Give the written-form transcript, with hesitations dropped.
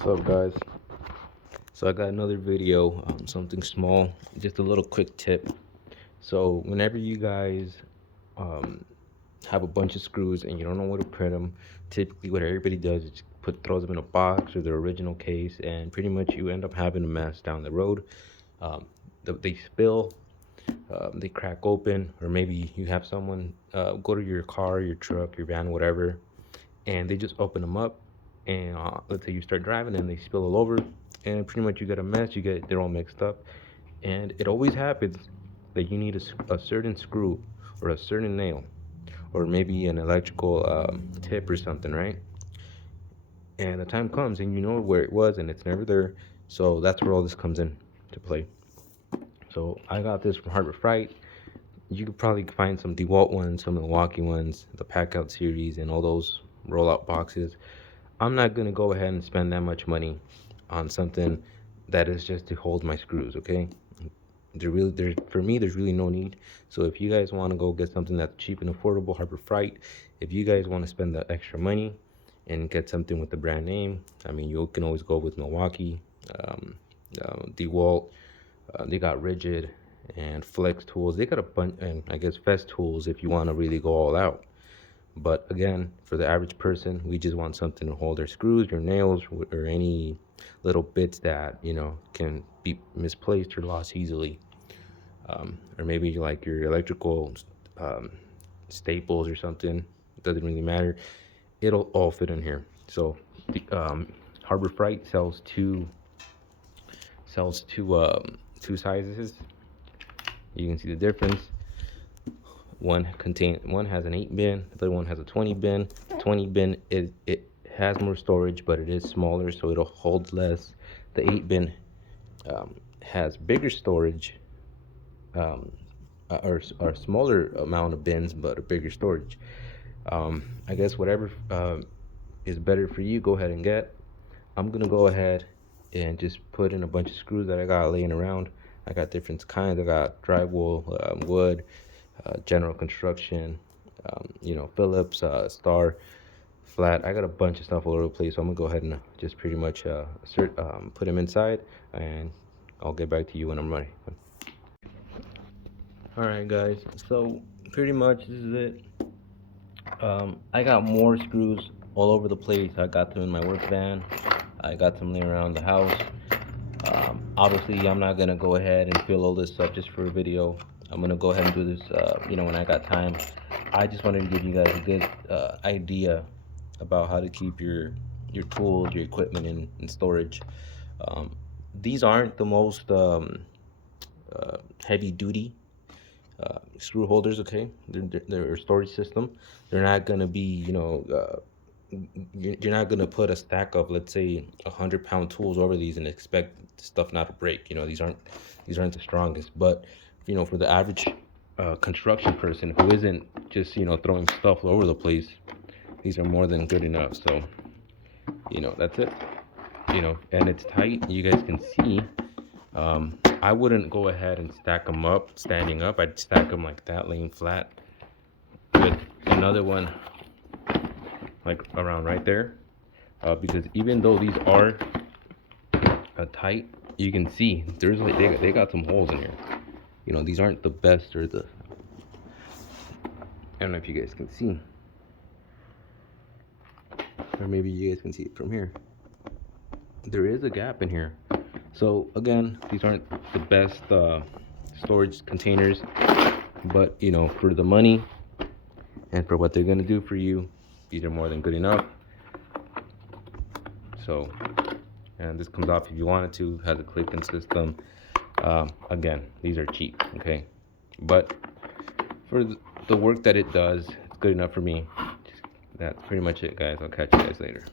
What's up, guys? So I got another video, something small, just a little quick tip. So whenever you guys um, have a bunch of screws and you don't know where to put them, typically what everybody does is throws them in a box or their original case, and pretty much you end up having a mess down the road. They spill, they crack open, or maybe you have someone go to your car, your truck, your van, whatever, and they just open them up, and let's say you start driving and they spill all over, and pretty much you get a mess. They're all mixed up, and it always happens that you need a certain screw or a certain nail, or maybe an electrical tip or something, right? And the time comes and you know where it was and it's never there. So that's where all this comes in to play. So I got this from Frieght. You could probably find some DeWalt ones, some Milwaukee ones, the pack out series, and all those rollout boxes. I'm not gonna go ahead and spend that much money on something that is just to hold my screws, okay? For me, there's really no need. So if you guys want to go get something that's cheap and affordable, Harbor Freight. If you guys want to spend the extra money and get something with the brand name, I mean, you can always go with Milwaukee, DeWalt. They got Rigid and Flex tools. They got a bunch, and I guess Fest tools if you want to really go all out. But again, for the average person, we just want something to hold our screws, your nails, or any little bits that, can be misplaced or lost easily. Or maybe like your electrical staples or something. It doesn't really matter. It'll all fit in here. So the Harbor Freight sells two sizes. You can see the difference. One has an 8 bin, the other one has a 20 bin. 20 bin, it has more storage, but it is smaller, so it'll hold less. The 8 bin has bigger storage, or a smaller amount of bins, but a bigger storage. I guess whatever is better for you, go ahead and get. I'm gonna go ahead and just put in a bunch of screws that I got laying around. I got different kinds. I got drywall, wood, general construction, Phillips, Star, flat. I got a bunch of stuff all over the place, so I'm gonna go ahead and just pretty much put them inside, and I'll get back to you when I'm ready. All right, guys. So pretty much this is it. I got more screws all over the place. I got them in my work van. I got them laying around the house. Obviously, I'm not gonna go ahead and fill all this up just for a video. I'm gonna go ahead and do this, when I got time. I just wanted to give you guys a good idea about how to keep your tools, your equipment in storage. These aren't the most heavy duty screw holders, okay? They're a storage system. They're not gonna be, you're not gonna put a stack of, let's say, 100-pound tools over these and expect stuff not to break. These aren't the strongest. But for the average construction person who isn't just throwing stuff all over the place, these are more than good enough. So that's it. And it's tight. You guys can see. I wouldn't go ahead and stack them up standing up. I'd stack them like that, laying flat, with another one like around right there, because even though these are tight, you can see there's like they got some holes in here. These aren't the best, or I don't know if you guys can see, or maybe you guys can see it from here. There is a gap in here. So again, these aren't the best storage containers, but for the money and for what they're gonna do for you, these are more than good enough. So, and this comes off if you wanted to, has a click-in system. Again, these are cheap, okay? But for the work that it does, it's good enough for me. That's pretty much it, guys. I'll catch you guys later.